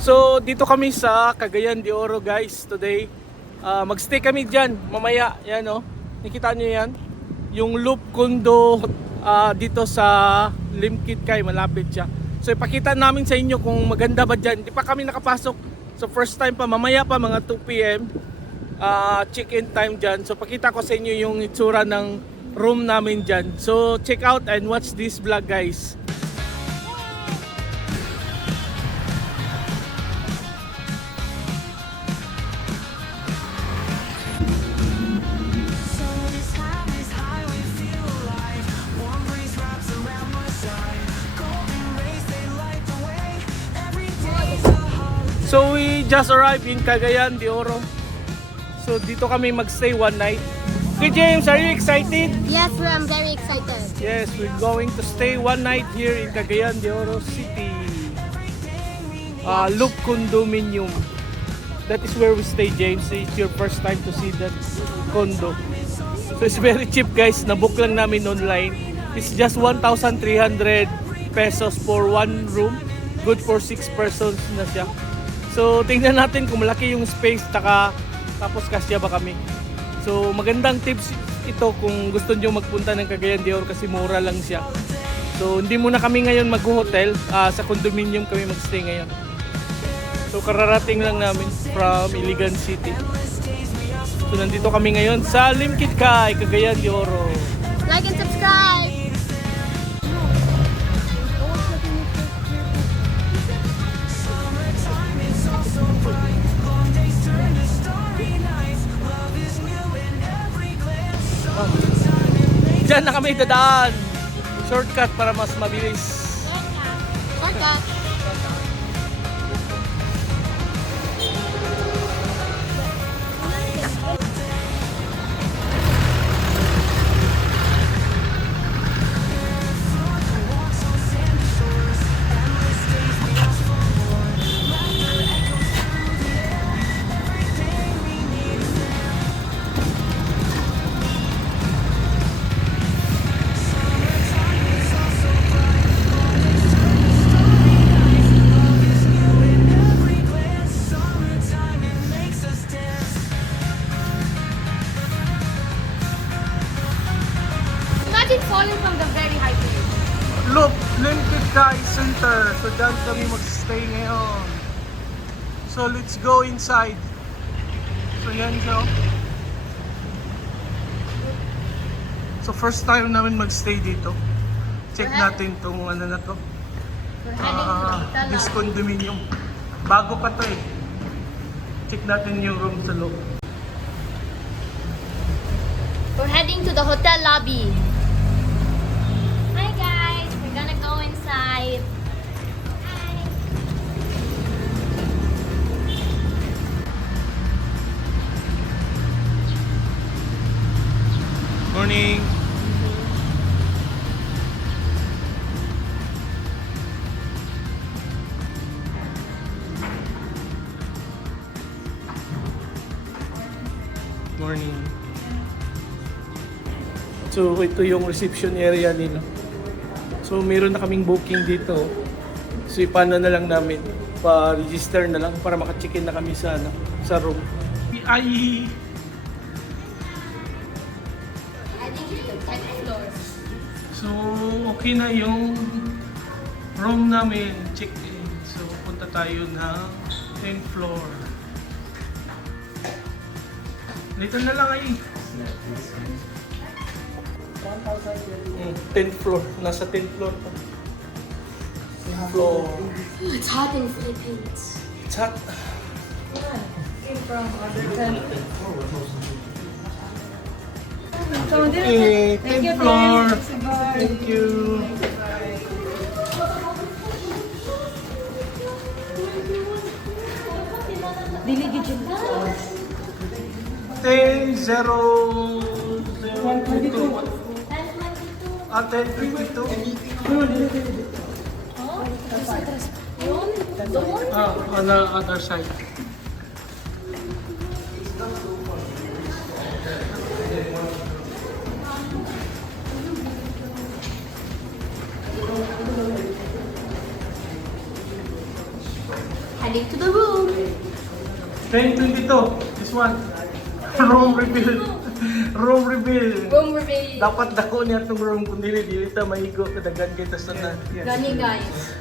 So dito kami sa Cagayan de Oro guys today. Magstay kami dyan mamaya. Yan o. Nakita nyo yan. Yung Loop Condo dito sa Limkit-Kay. Malapit siya. So ipakita namin sa inyo kung maganda ba dyan. Hindi pa kami nakapasok. So first time pa. Mamaya pa mga 2 PM. Check-in time dyan. So pakita ko sa inyo yung itsura ng room namin dyan. So check out and watch this vlog guys. So we just arrived in Cagayan de Oro. So dito kami magstay one night. Okay James, are you excited? Yes, I'm very excited. Yes, we're going to stay one night here in Cagayan de Oro City. Loop Condominium. That is where we stay, James. It's your first time to see that condo. So it's very cheap guys. Nabook lang namin online. It's just 1,300 pesos for one room. Good for 6 persons na siya. So tingnan natin kung malaki yung space tapos kasya ba kami. So magandang tips ito kung gusto niyo magpunta ng Cagayan de Oro kasi mura lang siya. So hindi muna kami ngayon mag-hotel, sa condominium kami magstay ngayon. So kararating lang namin from Iligan City. So nandito kami ngayon sa Limkit-Kay, Cagayan de Oro. Like and subscribe. Diyan na kami dadaan. Shortcut para mas mabilis. Shortcut. Imagine falling from the very high place. Loop, Limkit-Kay Center. So dyan kami magstay ngayon. So let's go inside. So yan siya. So first time namin magstay dito. Check natin tong ano na to. We're heading to This the condominium. Bago pa to eh. Check natin yung room sa loob. We're heading to the hotel lobby. Hi guys, we're gonna go inside. Hi. Morning. Morning. So ito yung reception area nila. So meron na kaming booking dito. So paano na lang namin pa-register na lang para maka-check-in na kami sa room. Ay Heading to the 10th floor. so okay na yung room namin, check-in. So punta tayo ng 10th floor. Dito na lang ay. 10th floor. Nasa 10th floor pa. 10th floor. Oh, it's hot in the Philippines. It's hot. Came from other countries. Okay, 10th floor. Thank you. Diligid yun. 10-0-122. 10-22. On the other side. Heading to the room. 2022, this one. Room reveal. Room reveal. Room reveal. Dapat dako niya itong room kung dili ta maigo kadagan kita sa na. Gani guys.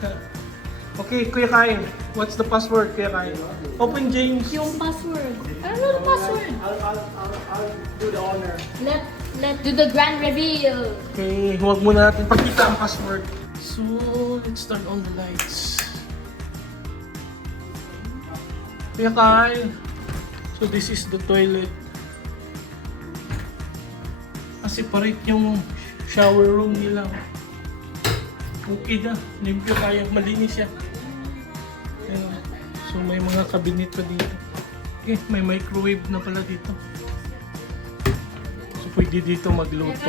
Okay, Kuya Kyle, what's the password, Kuya Kyle? Open James. Yung password. I don't know the password. I'll do the honor. Let's do the grand reveal. Okay, huwag muna natin pakita ang password. So, let's turn on the lights. Kuya Kyle, so this is the toilet. Separate yung shower room nila. Okay na, limpyo kaya, malinis siya. Ayun. So may mga cabinet pa dito. Okay, may microwave na pala dito. So pwede dito magluto.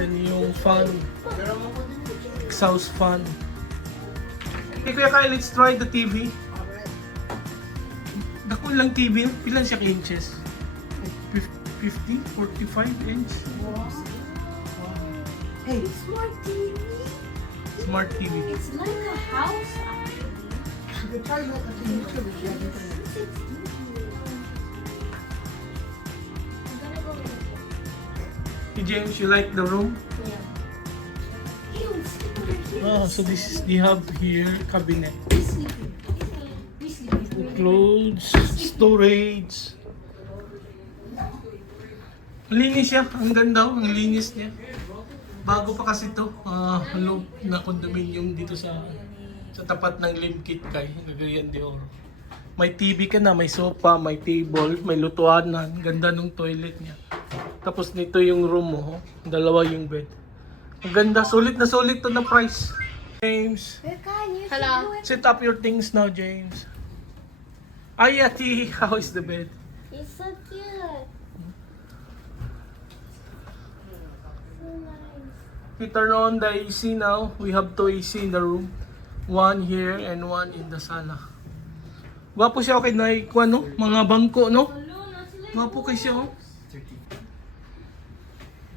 Yan yung fan. Exhaust fan. Okay, Kuya Kyle, let's try the TV. Dako lang TV, pilan siya inches? 50, 45 inch. Hey, Smart TV. Smart TV. It's like a house. you can try look at the YouTube if you have internet. I'm gonna go with it. Hey James, you like the room? Yeah. Ew, sleep over here. Oh, so this is the hub here, cabinet. We sleeping. We sleeping. Clothes, storage. Linis siya, ang ganda, ang linis niya. Bago pa kasi ito, loob na condominium dito sa tapat ng Limkit kay Cagayan de Oro. May TV ka na, may sofa, may table, may lutuanan, ganda ng toilet niya. Tapos nito yung room mo, dalawa yung bed. Ang ganda, sulit na sulit to na price. James, Hello. set up your things now, James. Ayati, how is the bed? It's so cute. So nice. We turn on the AC now. We have two AC in the room. One here and one in the sala. Gwapo siya okay na no? Mga bangko, no? Gwapo kayo siya, oh.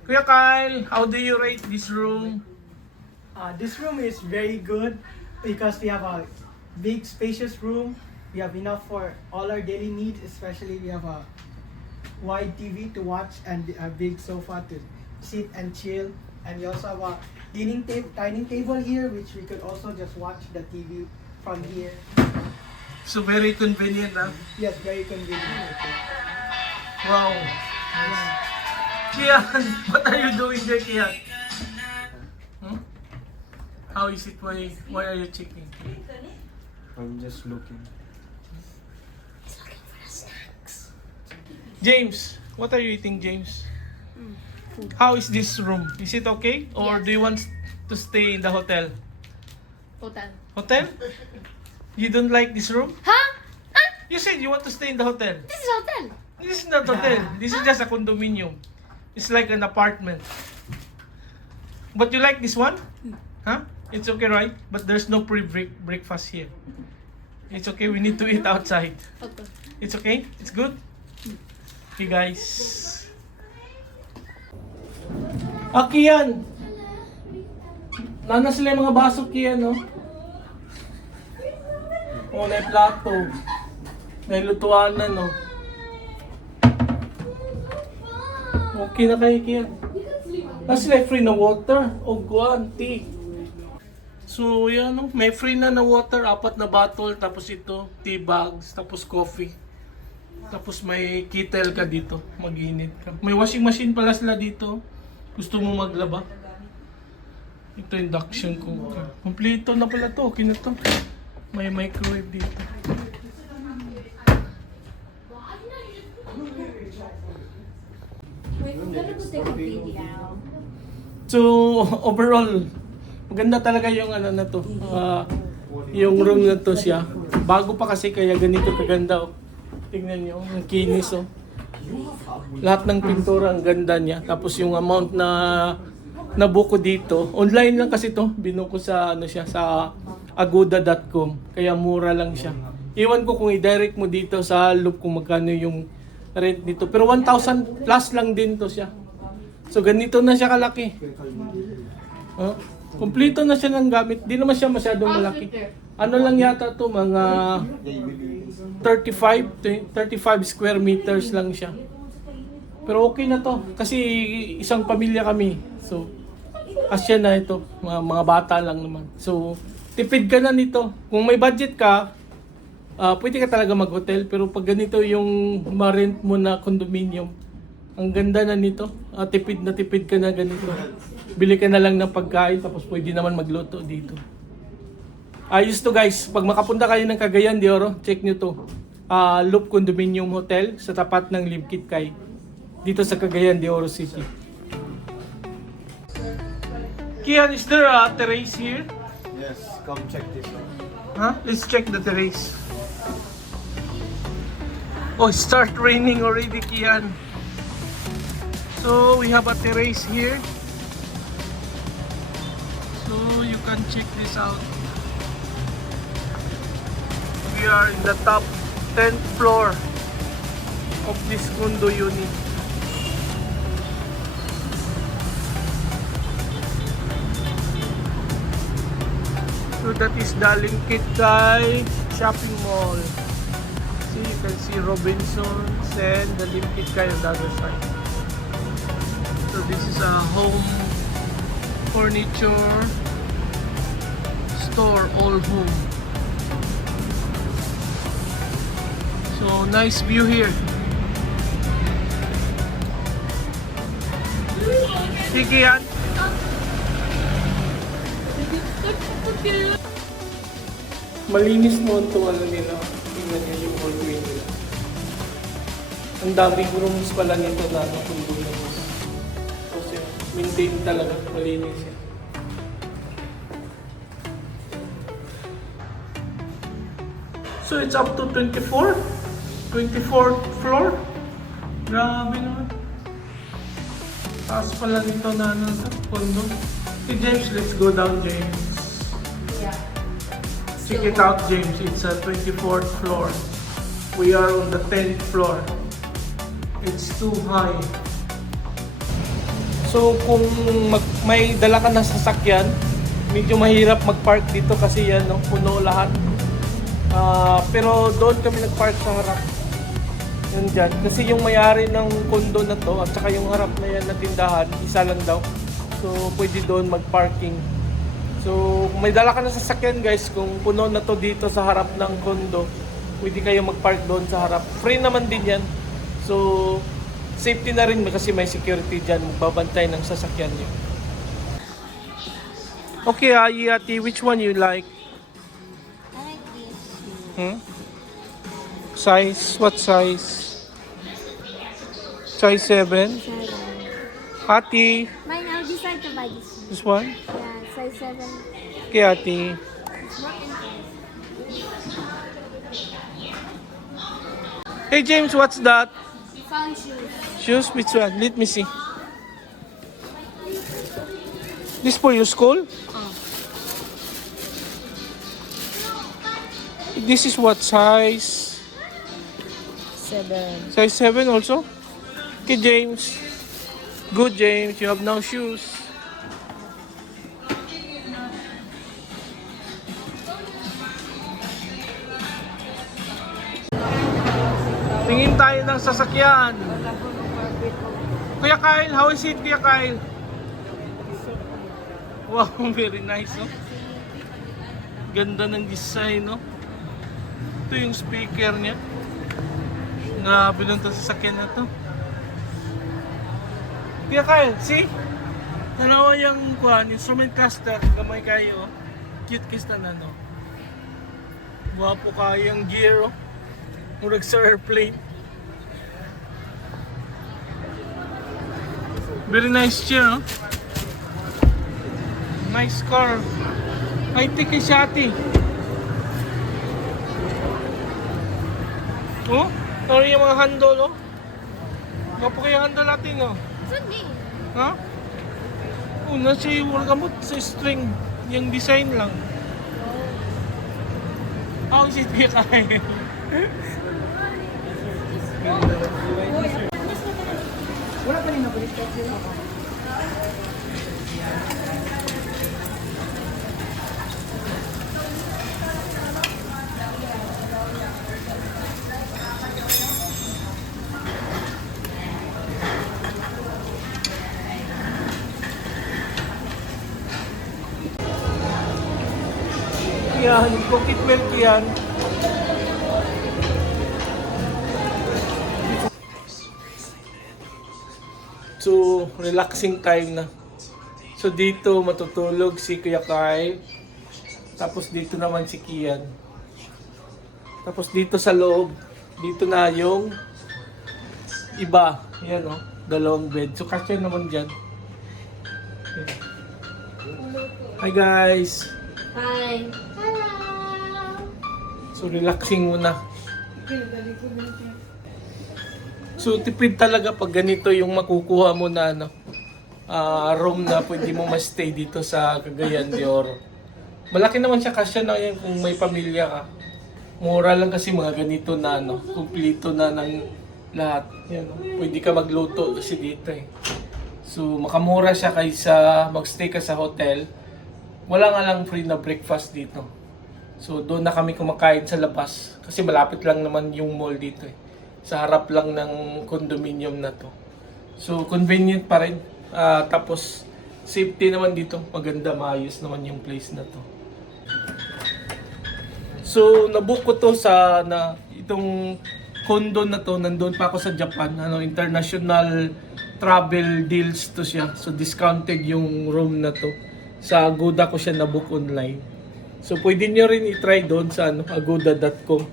Kuya Kyle, how do you rate this room? This room is very good because we have a big spacious room. We have enough for all our daily needs, especially we have a wide TV to watch and a big sofa to sit and chill. And we also have a dining table here, which we could also just watch the TV from here. So very convenient, huh? Yes, very convenient. Wow. Kian, what are you doing there, Kian? Hmm? How is it? Why are you checking? I'm just looking. He's looking for the snacks. James, what are you eating, James? How is this room? Is it okay? Or Yes. do you want to stay in the hotel? Hotel. Hotel? You don't like this room? Huh? Ah, You said you want to stay in the hotel. this is hotel. This is not hotel. This is just a condominium. It's like an apartment. But you like this one? Huh? It's okay, right? But there's no breakfast here. It's okay. We need to eat outside. Okay. It's okay? It's good? Okay, guys. Kian! Nana sila yung mga baso, Kian, no? Oh, may plato. May lutuan na, no? Okay na kayo, Kian. Tapos sila free na water. O, guan, tea. So, yan, no? May free na water. 4 na bottle. Tapos ito, tea bags. Tapos coffee. Tapos may kettle ka dito. Mag-init ka. May washing machine pala sila dito. Gusto mo maglaba? Ito induction cooker. Kompleto na pala to. Okay na to. May microwave dito. Wait, I'm gonna go take a video. So, overall, maganda talaga yung ano na to. Yung room na to siya. Bago pa kasi kaya ganito kaganda. Oh. Tingnan nyo, ang kinis oh. Lahat ng pintura ang ganda niya. Tapos yung amount na nabuko dito, online lang kasi to. Binuko sa ano siya sa agoda.com. Kaya mura lang siya. Iwan ko kung i-direct mo dito sa loop kung magkano yung rent dito. Pero 1,000 plus lang din to siya. So ganito na siya kalaki. Kompleto na siya ng gamit. Di naman siya masyadong malaki. Ano lang yata to, mga 35 square meters lang siya. Pero okay na to kasi isang pamilya kami. So asya na ito, mga bata lang naman. So tipid ka na nito. Kung may budget ka, pwede ka talaga mag-hotel, pero pag ganito yung ma-rent mo na condominium, ang ganda na nito. Tipid na tipid ka na ganito. Bili ka na lang ng pagkain tapos pwede naman magluto dito. Ayos to guys, pag makapunta kayo ng Cagayan de Oro, check nyo to. Loop Condominium Hotel sa tapat ng Limkit Kay dito sa Cagayan de Oro City. Kian, is there a terrace here? Yes, come check this one. Huh? Let's check the terrace. Oh, it start raining already, Kian. So we have a terrace here. So you can check this out. We are in the top 10th floor of this condo unit. So that is the Limkit Kay shopping mall. See, you can see Robinsons and the Limkit Kay on the other side. So this is a home furniture store, all home. So nice view here. Sige yan. Malinis mo ito, ano nila. Tingnan nyo yung hallway nila. Ang daming rooms pala nito na natulog na mo. Kasi maintain talaga, malinis yan. So it's up to 24th floor. Grabe naman. Taas pala nito na ano sa condo. Okay, James, let's go down, James. Check it out, James. It's a 24th floor. We are on the 10th floor. It's too high. So kung may dala ka na sasakyan, medyo mahirap mag-park dito kasi yan, no, puno lahat. Pero doon kami nag-park sa harap. Yun dyan. Kasi yung may-ari ng condo na to at saka yung harap na yan na tindahan, isa lang daw. So pwede doon mag-parking. So kung may dala ka na sasakyan guys, kung puno na to dito sa harap ng condo, pwede kayo mag-park doon sa harap. Free naman din yan. So safety na rin kasi may security dyan, magbabantay ng sasakyan nyo. Okay, Ate, which one you like? I like this. Size? What size? Size 7? Ate, Mine, I'll decide to buy this one. this one? Yeah, size 7. Okay, Ate. It's more intense. Hey James, what's that? We found shoes. Shoes? Which one? Let me see. This for your school? This is what size? 7. Size 7 also? Okay, James. Good, James. You have now shoes. Tingin tayo ng sasakyan. Kuya Kyle, how is it, Kuya Kyle? Wow, very nice, no? Ganda ng design, no? Ito yung speaker niya. Grabe lang ito sasakyan na to. Kuya Kyle, see? Dalawa yung instrument cluster. Gamay kayo. Cute kiss na no? Wapo kayo yung gear, oh. Murag sa airplane. Very nice chair, oh. Nice car. I think it's Shati. Oh, sorry yung mga handle, oh. Gapo kayo handle natin, oh. Should be. Ha? Oh, nasa yung gamot sa string. Yung design lang. How is it kaya? Wala pa rin nabulit kasi Yan, cookie milk yan. So, relaxing time na. So, dito matutulog si Kuya Kai. Tapos dito naman si Kian. Tapos dito sa loob, dito na yung iba. Yan o, dalawang bed. So, kasya naman dyan. Yan. Hi guys! Hi. Hello. So, relaxing muna. So, tipid talaga pag ganito yung makukuha mo na room na pwede mo ma-stay dito sa Cagayan de Oro. Malaki naman siya kasya na yan kung may pamilya ka. Mura lang kasi mga ganito na kumplito na ng lahat. Yan, pwede ka magluto kasi dito eh. So, makamura siya kaysa magstay ka sa hotel. Wala nga lang free na breakfast dito. So, doon na kami kumakain sa labas. Kasi malapit lang naman yung mall dito eh. Sa harap lang ng condominium na to. So, convenient pa rin. Tapos, safety naman dito. Maganda, maayos naman yung place na to. So, nabook ko to itong condo na to. Nandun pa ako sa Japan. International travel deals to siya. So, discounted yung room na to. Sa Agoda ko siya nabook online. So, pwede nyo rin i-try doon sa agoda.com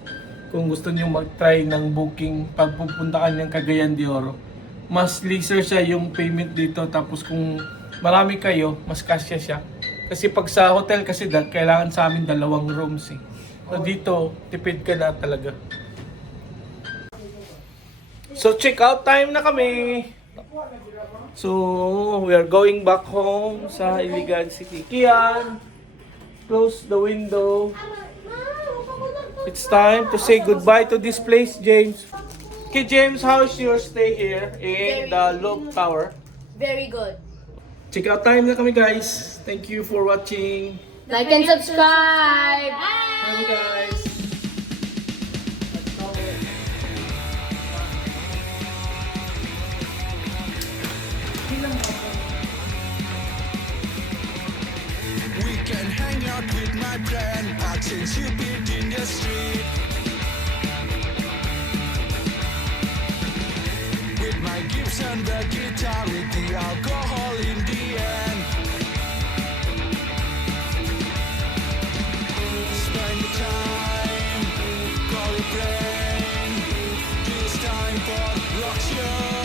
kung gusto nyo mag-try ng booking pag pupunta ka ng Cagayan de Oro. Mas lesser siya yung payment dito. Tapos kung marami kayo, mas kasya siya. Kasi pag sa hotel kasi kailangan sa amin 2 rooms eh. So dito, tipid ka na talaga. So check out time na kami. So we are going back home sa Iligan City. Kian, close the window. It's time to say goodbye to this place, James. Okay, James, how's your stay here in the Loop Tower? Very good. Check out time na kami, guys. Thank you for watching. Like and subscribe. Bye. Bye, guys. We can hang out with my friend, acting stupid in the street. With my Gibson, the guitar, with the alcohol in the end. Spend the time, call a friend. This time for rock show.